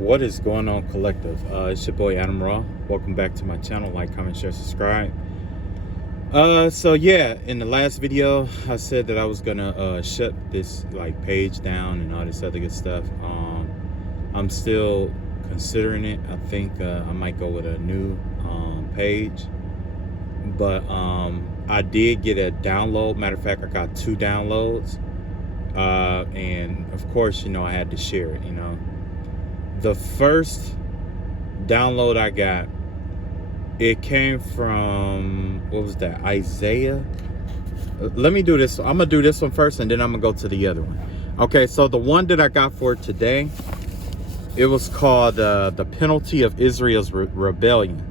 What is going on, collective? It's your boy Adam Raw. Welcome back to my channel. Like, comment, share, subscribe. So yeah, in the last video I said that I was gonna shut this page down and all this other good stuff. I'm still considering it. I think I might go with a new page, but I did get a download. Matter of fact, I got 2 downloads, and of course, I had to share it. The first download I got, it came from, what was that, Isaiah? Let me do this. I'm gonna do this one first, and then I'm gonna go to the other one. Okay, so the one that I got for today, it was called The Penalty of Israel's Rebellion.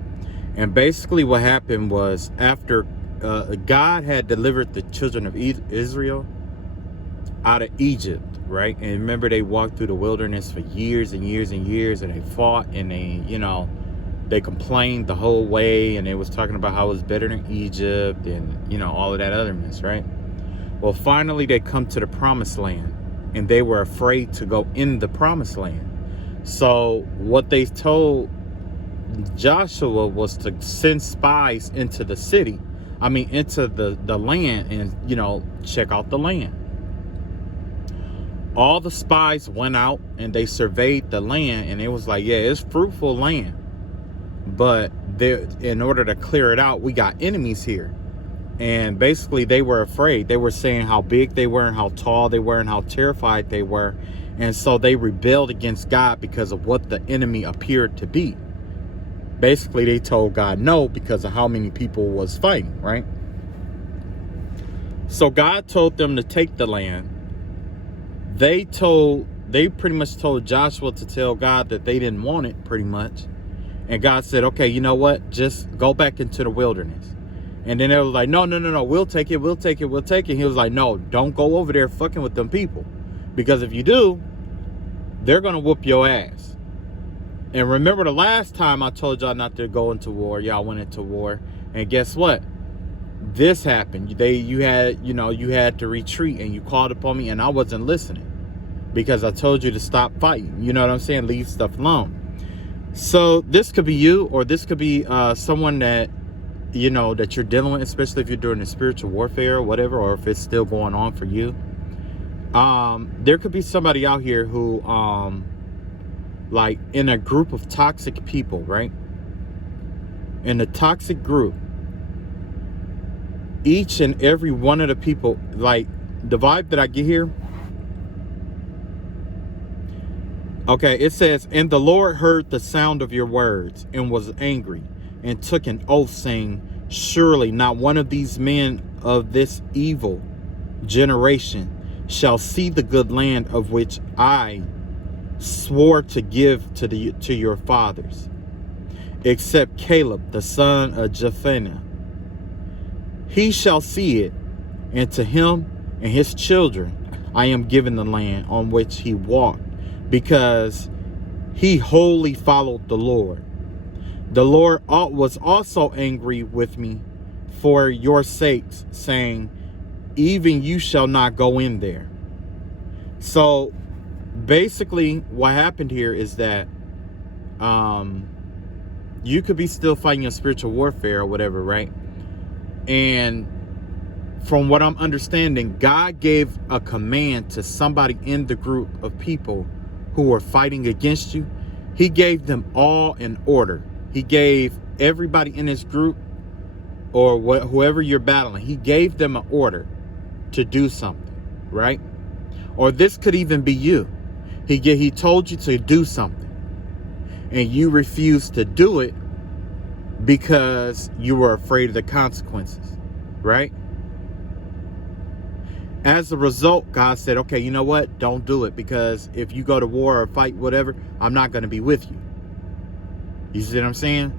And basically what happened was, after God had delivered the children of Israel out of Egypt, right? And remember, they walked through the wilderness for years and years and years, and they fought, and they complained the whole way, and they was talking about how it was better than Egypt, and all of that other mess, right? Well, finally they come to the promised land, and they were afraid to go in the promised land. So what they told Joshua was to send spies into the city, into the land, and check out the land. All the spies went out and they surveyed the land, and it was like, yeah, it's fruitful land, but in order to clear it out, we got enemies here. And basically they were afraid. They were saying how big they were and how tall they were and how terrified they were. And so they rebelled against God because of what the enemy appeared to be. Basically, they told God no because of how many people was fighting, right? So God told them to take the land. They pretty much told Joshua to tell God that they didn't want it, pretty much. And God said, okay, you know what? Just go back into the wilderness. And then they were like, no, we'll take it. He was like, no, don't go over there fucking with them people. Because if you do, they're going to whoop your ass. And remember the last time I told y'all not to go into war, y'all went into war. And guess what? This happened. You had to retreat, and you called upon me, and I wasn't listening because I told you to stop fighting. You know what I'm saying? Leave stuff alone. So this could be you, or this could be someone that that you're dealing with, especially if you're doing a spiritual warfare or whatever, or if it's still going on for you. There could be somebody out here who in a group of toxic people, right? In a toxic group, each and every one of the people, the vibe that I get here, okay, it says, and the Lord heard the sound of your words and was angry and took an oath, saying, surely not one of these men of this evil generation shall see the good land of which I swore to give to your fathers, except Caleb the son of Jephunneh. He shall see it, and to him and his children I am giving the land on which he walked, because he wholly followed the Lord. The Lord was also angry with me for your sakes, saying, even you shall not go in there. So basically what happened here is that you could be still fighting your spiritual warfare or whatever, right? And from what I'm understanding, God gave a command to somebody in the group of people who were fighting against you. He gave them all an order. He gave everybody in this group, or whoever you're battling, he gave them an order to do something, right? Or this could even be you. He told you to do something, and you refused to do it because you were afraid of the consequences, right? As a result, God said, okay, you know what? Don't do it, because if you go to war or fight, whatever, I'm not going to be with you. You see what I'm saying?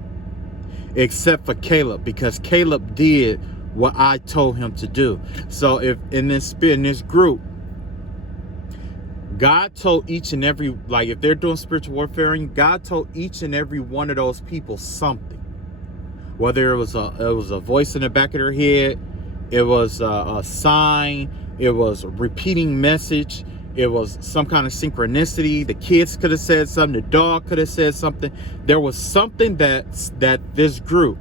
Except for Caleb, because Caleb did what I told him to do. So if in this group, God told each and every, if they're doing spiritual warfare, God told each and every one of those people something. Whether it was a voice in the back of their head, it was a sign, it was a repeating message, It was some kind of synchronicity. The kids could have said something. The dog could have said something. There was something that this group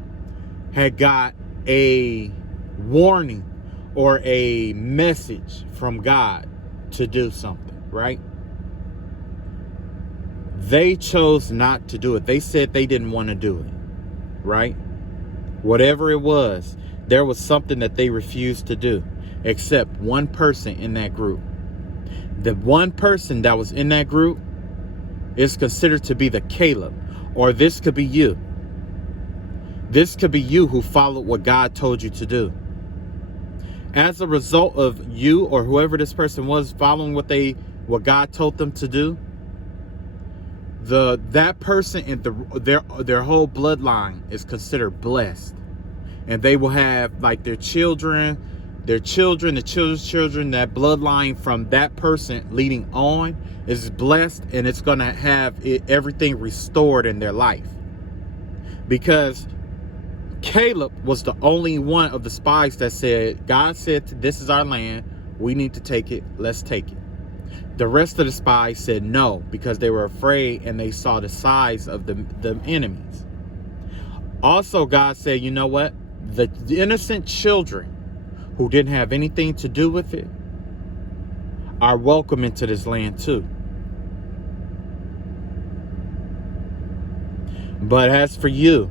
had got a warning or a message from God to do something, right? They chose not to do it. They said they didn't want to do it, right? Whatever it was, there was something that they refused to do, except one person in that group. The one person that was in that group is considered to be the Caleb, or this could be you. This could be you who followed what God told you to do. As a result of you or whoever this person was following what God told them to do, that person and their whole bloodline is considered blessed, and they will have like their children, the children's children. That bloodline from that person leading on is blessed, and it's going to have everything restored in their life, because Caleb was the only one of the spies that said, God said, this is our land, we need to take it, let's take it. The rest of the spies said no, because they were afraid and they saw the size of the enemies. Also, God said, you know what? The innocent children who didn't have anything to do with it are welcome into this land too. But as for you,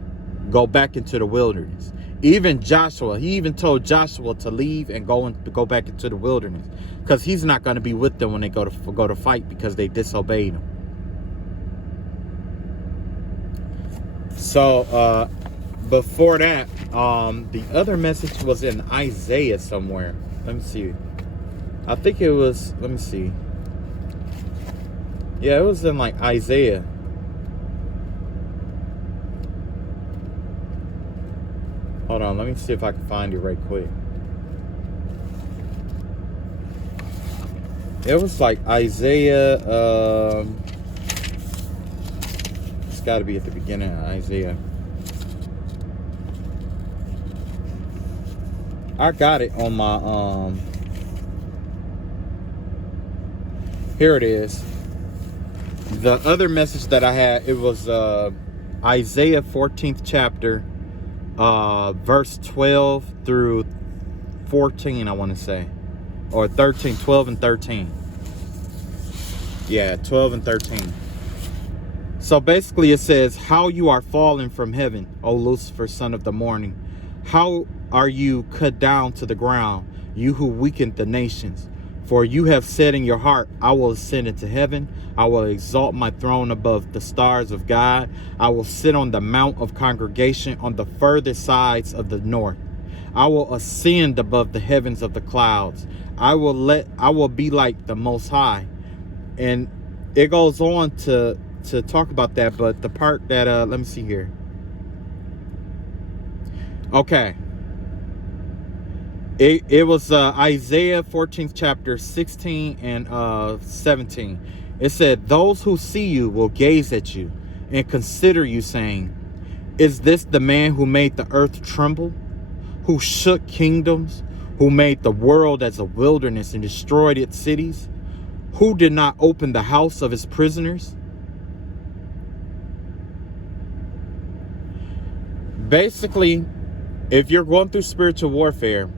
go back into the wilderness. Even Joshua, he even told Joshua to leave and go back into the wilderness, because he's not going to be with them when they go to fight, because they disobeyed him. So before that, the other message was in Isaiah somewhere. Let me see. I think it was, let me see. Yeah, it was in like Isaiah. Hold on, let me see if I can find it right quick. It was like Isaiah, it's got to be at the beginning of Isaiah. I got it on my, here it is. The other message that I had, it was Isaiah 14th chapter, verse 12 through 14, I want to say, or 13, 12 and 13. Yeah, 12 and 13. So basically it says, how you are fallen from heaven, O Lucifer, son of the morning. How are you cut down to the ground, you who weakened the nations? For you have said in your heart, I will ascend into heaven. I will exalt my throne above the stars of God. I will sit on the mount of congregation on the furthest sides of the north. I will ascend above the heavens of the clouds. I will be like the Most High. And it goes on to talk about that, but the part that let me see here. Okay. It was Isaiah 14th chapter 16 and 17. It said, those who see you will gaze at you and consider you, saying, is this the man who made the earth tremble, who shook kingdoms, who made the world as a wilderness and destroyed its cities, who did not open the house of his prisoners? Basically, if you're going through spiritual warfare,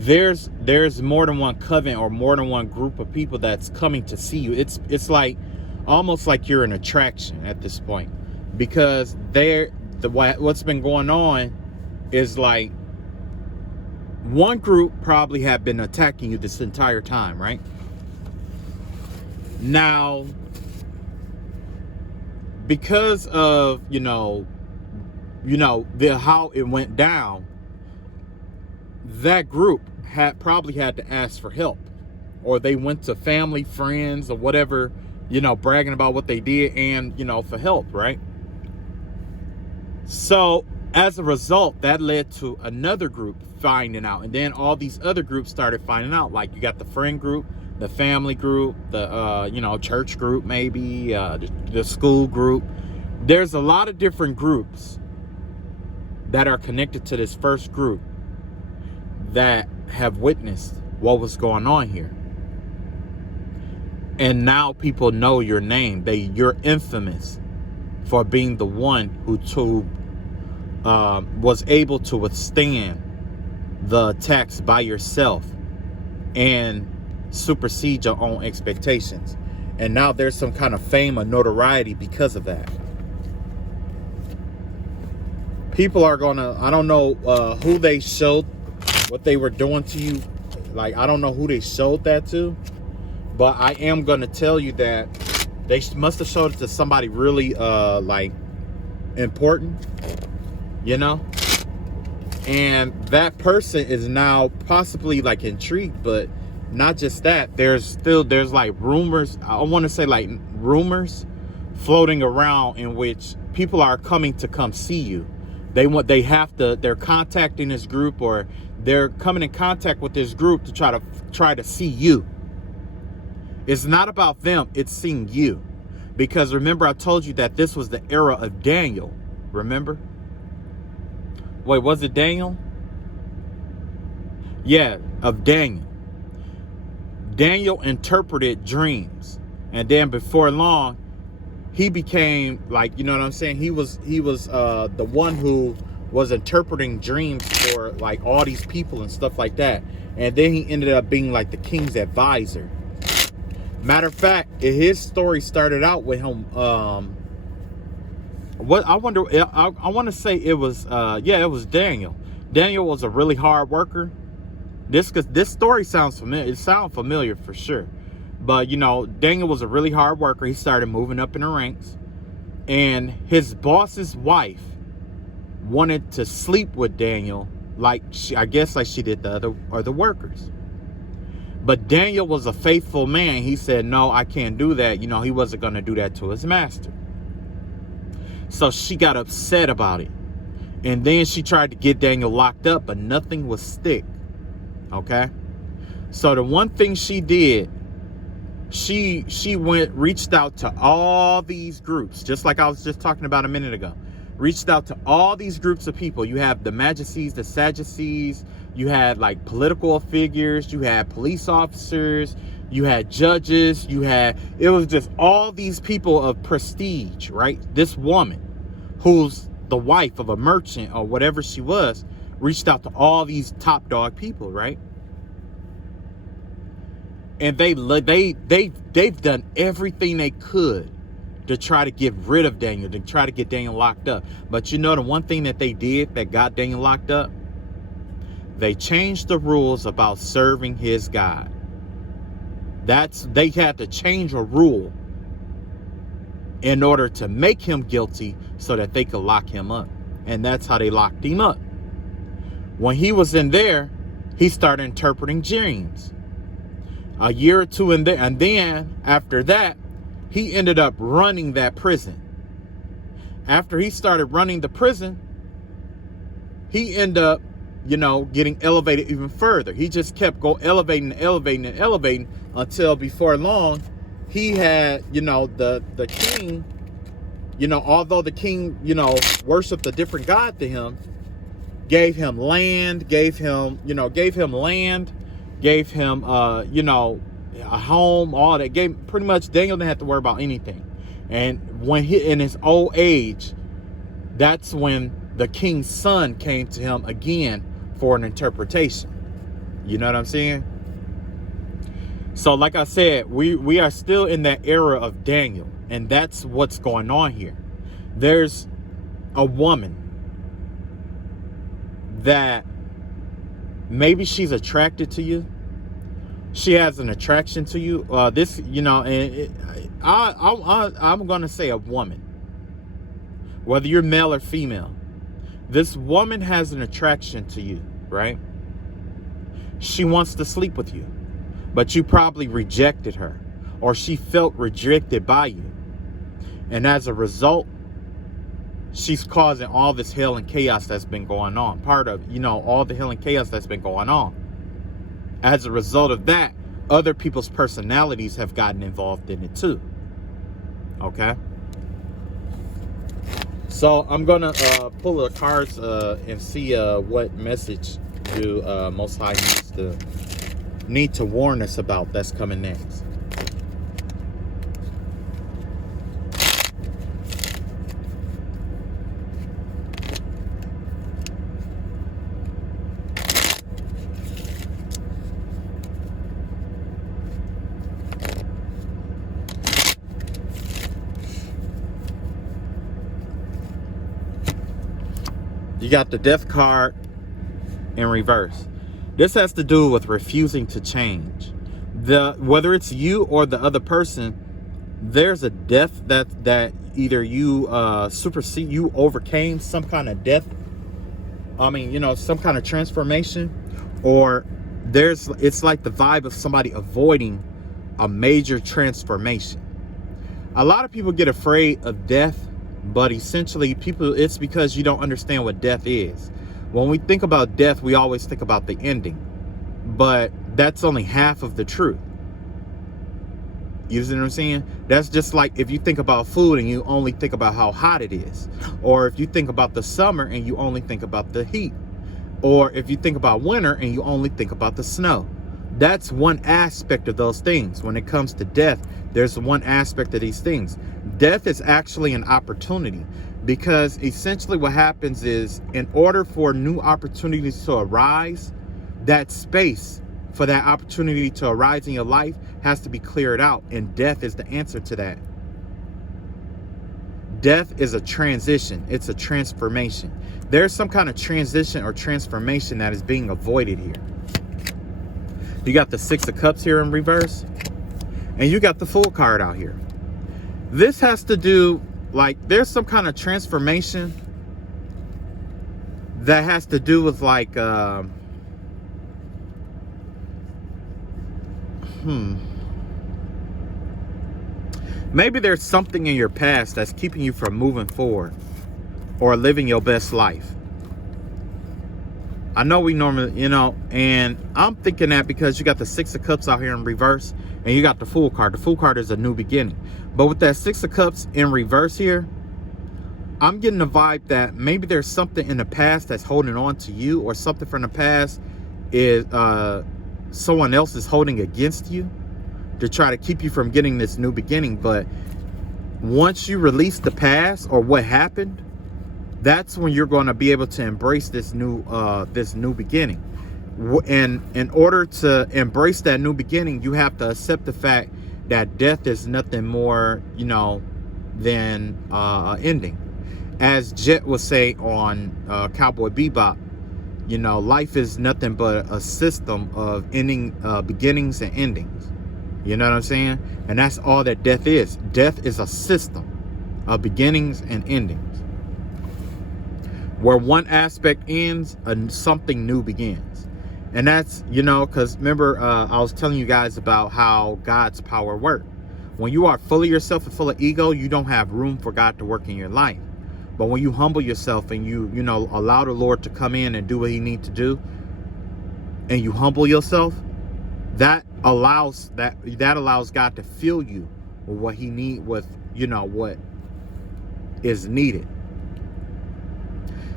there's more than one covenant or more than one group of people that's coming to see you. It's like almost like you're an attraction at this point, because what's been going on is like one group probably have been attacking you this entire time, right? Now, because of how it went down, that group probably had to ask for help, or they went to family, friends, or whatever, bragging about what they did and for help, right? So as a result, that led to another group finding out, and then all these other groups started finding out. Like you got the friend group, the family group, the church group, maybe the school group. There's a lot of different groups that are connected to this first group that have witnessed what was going on here. And now people know your name. You're infamous for being the one who was able to withstand the attacks by yourself and supersede your own expectations. And now there's some kind of fame or notoriety because of that. People are gonna, I don't know who they showed what they were doing to you. Like, I don't know who they showed that to, but I am gonna tell you that they must have showed it to somebody really like important, you know? And that person is now possibly like intrigued, but not just that. There's like rumors, I want to say like rumors floating around in which people are coming to come see you. They're contacting this group, or they're coming in contact with this group to try to see you. It's not about them, it's seeing you. Because remember, I told you that this was the era of Daniel. Remember? Wait, was it Daniel? Yeah, of Daniel. Daniel interpreted dreams. And then before long, he became like, you know what I'm saying? He was the one who was interpreting dreams for like all these people and stuff like that. And then he ended up being like the king's advisor. Matter of fact, his story started out with him. What I wonder, I want to say it was, yeah, it was Daniel. Daniel was a really hard worker. This story sounds familiar. It sounds familiar for sure. But, you know, Daniel was a really hard worker. He started moving up in the ranks. And his boss's wife wanted to sleep with Daniel like I guess like she did the other workers. But Daniel was a faithful man. He said, no, I can't do that. You know, he wasn't going to do that to his master. So she got upset about it. And then she tried to get Daniel locked up, but nothing would stick. Okay? So the one thing she did, she reached out to all these groups, just like I was just talking about a minute ago. Reached out to all these groups of people. You have the Magices, the Sadducees, you had like political figures, you had police officers, you had judges, it was just all these people of prestige, right? This woman, who's the wife of a merchant or whatever she was, reached out to all these top dog people, right? And they've done everything they could to try to get rid of Daniel, to try to get Daniel locked up. But you know the one thing that they did that got Daniel locked up? They changed the rules about serving his God. They had to change a rule in order to make him guilty so that they could lock him up. And that's how they locked him up. When he was in there, he started interpreting dreams. A year or two in there, and then after that, he ended up running that prison. After he started running the prison, he ended up, you know, getting elevated even further. He just kept elevating until before long, he had, you know, the king, you know, although the king, you know, worshiped a different God to him, gave him land, gave him, you know, you know, a home, all that. Pretty much Daniel didn't have to worry about anything. And when in his old age, that's when the king's son came to him again for an interpretation. You know what I'm saying? So like I said, we are still in that era of Daniel, and that's what's going on here. There's a woman that maybe she's attracted to you. She has an attraction to you. This, you know, and I'm going to say a woman, whether you're male or female. This woman has an attraction to you, right? She wants to sleep with you, but you probably rejected her, or she felt rejected by you. And as a result, she's causing all this hell and chaos that's been going on. Part of, you know, all the hell and chaos that's been going on. As a result of that, other people's personalities have gotten involved in it too. Okay? So I'm going to pull the cards and see what message do Most High need to warn us about that's coming next. You got the death card in reverse. This has to do with refusing to change. Whether it's you or the other person, there's a death that either you supersede, you overcame some kind of death. I mean, you know, some kind of transformation, or it's like the vibe of somebody avoiding a major transformation. A lot of people get afraid of death, but essentially it's because you don't understand what death is. When we think about death, we always think about the ending, but that's only half of the truth. You see what I'm saying? That's just like if you think about food and you only think about how hot it is, or if you think about the summer and you only think about the heat, or if you think about winter and you only think about the snow. That's one aspect of those things. When it comes to death, there's one aspect of these things. Death is actually an opportunity, because essentially what happens is, in order for new opportunities to arise, that space for that opportunity to arise in your life has to be cleared out, and death is the answer to that. Death is a transition. It's a transformation. There's some kind of transition or transformation that is being avoided here. You got the Six of Cups here in reverse, and you got the Fool card out here. This has to do, like, there's some kind of transformation that has to do with, like, maybe there's something in your past that's keeping you from moving forward or living your best life. I know we normally, you know, and I'm thinking that because you got the Six of Cups out here in reverse and you got the Fool card. The Fool card is a new beginning. But with that Six of Cups in reverse here, I'm getting the vibe that maybe there's something in the past that's holding on to you, or something from the past is someone else is holding against you to try to keep you from getting this new beginning. But once you release the past or what happened, that's when you're going to be able to embrace this new beginning. And in order to embrace that new beginning, you have to accept the fact that death is nothing more, you know, than an ending. As Jet would say on Cowboy Bebop, you know, life is nothing but a system of beginnings and endings. You know what I'm saying? And that's all that death is. Death is a system of beginnings and endings. Where one aspect ends and something new begins. And that's, you know, because remember, I was telling you guys about how God's power works. When you are full of yourself and full of ego, you don't have room for God to work in your life. But when you humble yourself and you know, allow the Lord to come in and do what he needs to do, and you humble yourself, that allows God to fill you with what he needs, with, you know, what is needed.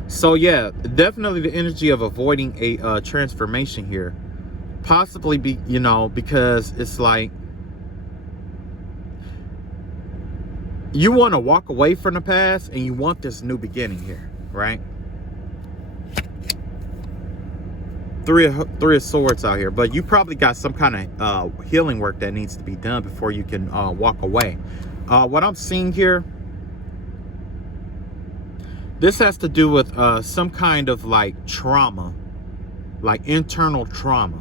So yeah, definitely the energy of avoiding a transformation here, possibly be, you know, because it's like you want to walk away from the past and you want this new beginning here, right? Three of Swords out here, but you probably got some kind of healing work that needs to be done before you can walk away. What I'm seeing here, this has to do with some kind of like trauma, like internal trauma,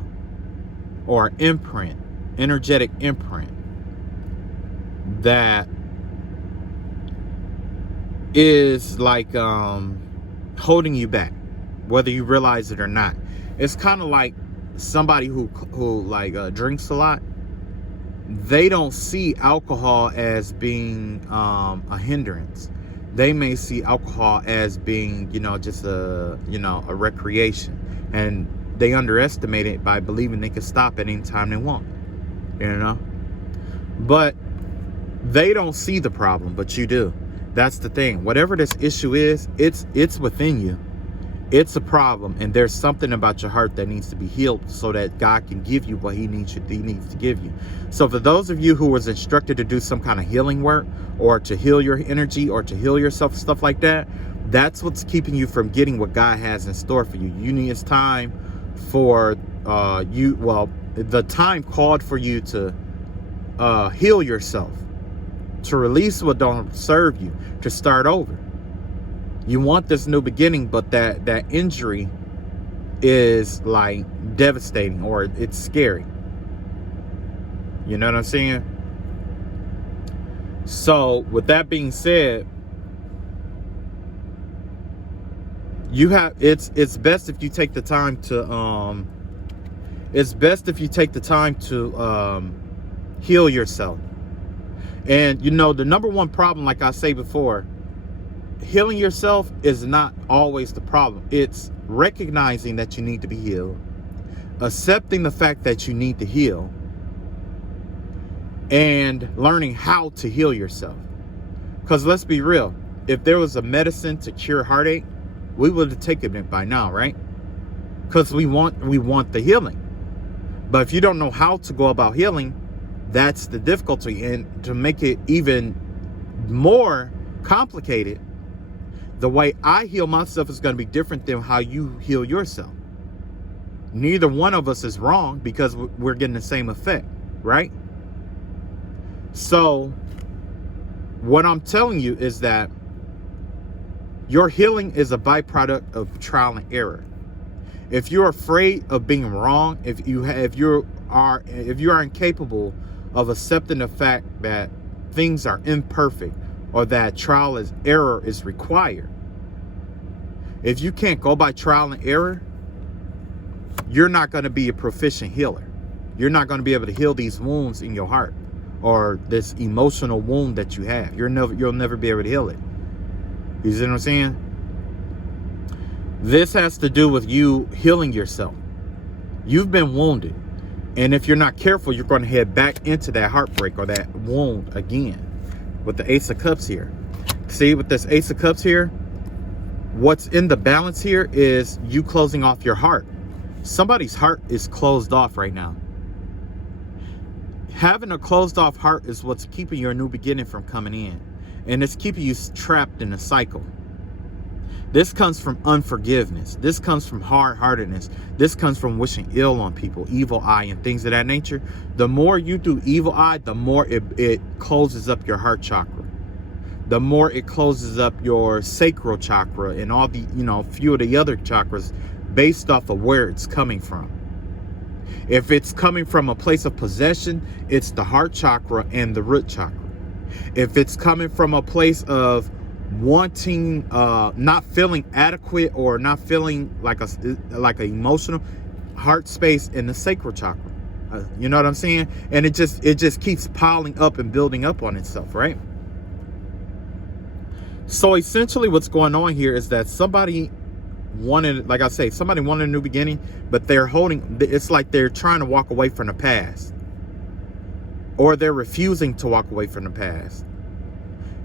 or imprint, energetic imprint that is like holding you back, whether you realize it or not. It's kind of like somebody who like drinks a lot. They don't see alcohol as being a hindrance. They may see alcohol as being, you know, just a recreation, and they underestimate it by believing they can stop at any time they want, you know. But they don't see the problem, but you do. That's the thing. Whatever this issue is, it's within you. It's a problem, and there's something about your heart that needs to be healed so that God can give you what he needs to give you. So for those of you who was instructed to do some kind of healing work, or to heal your energy, or to heal yourself, stuff like that, that's what's keeping you from getting what God has in store for you. You need, it's time for the time called for you to heal yourself, to release what don't serve you, to start over. You want this new beginning, but that injury is like devastating, or it's scary. You know what I'm saying? So with that being said, it's best if you take the time to heal yourself. And you know, the number one problem, like I say before, healing yourself is not always the problem. It's recognizing that you need to be healed, accepting the fact that you need to heal, and learning how to heal yourself. Because let's be real, if there was a medicine to cure heartache, we would have taken it by now, right? Because we want the healing. But if you don't know how to go about healing, that's the difficulty. And to make it even more complicated, the way I heal myself is going to be different than how you heal yourself. Neither one of us is wrong, because we're getting the same effect, right? So what I'm telling you is that your healing is a byproduct of trial and error. If you're afraid of being wrong, if you are incapable of accepting the fact that things are imperfect, or that trial and error is required, if you can't go by trial and error, you're not going to be a proficient healer. You're not going to be able to heal these wounds in your heart, or this emotional wound that you have. You'll never be able to heal it. You see what I'm saying? This has to do with you healing yourself. You've been wounded. And if you're not careful, you're going to head back into that heartbreak or that wound again. With the Ace of Cups here. See, with this Ace of Cups here, what's in the balance here is you closing off your heart. Somebody's heart is closed off right now. Having a closed off heart is what's keeping your new beginning from coming in. And it's keeping you trapped in a cycle. This comes from unforgiveness. This comes from hard-heartedness. This comes from wishing ill on people, evil eye, and things of that nature. The more you do evil eye, the more it closes up your heart chakra. The more it closes up your sacral chakra and all the, few of the other chakras based off of where it's coming from. If it's coming from a place of possession, it's the heart chakra and the root chakra. If it's coming from a place of wanting, not feeling adequate, or not feeling like a emotional, heart space in the sacral chakra. You know what I'm saying? And it just keeps piling up and building up on itself, right? So essentially what's going on here is that somebody wanted, like I say, somebody wanted a new beginning, but it's like they're trying to walk away from the past, or they're refusing to walk away from the past.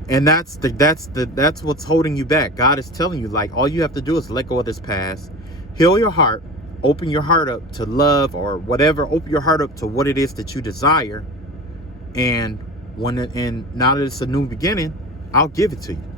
And that's what's holding you back. God is telling you, like, all you have to do is let go of this past, heal your heart, open your heart up to love or whatever, open your heart up to what it is that you desire. And now that it's a new beginning, I'll give it to you.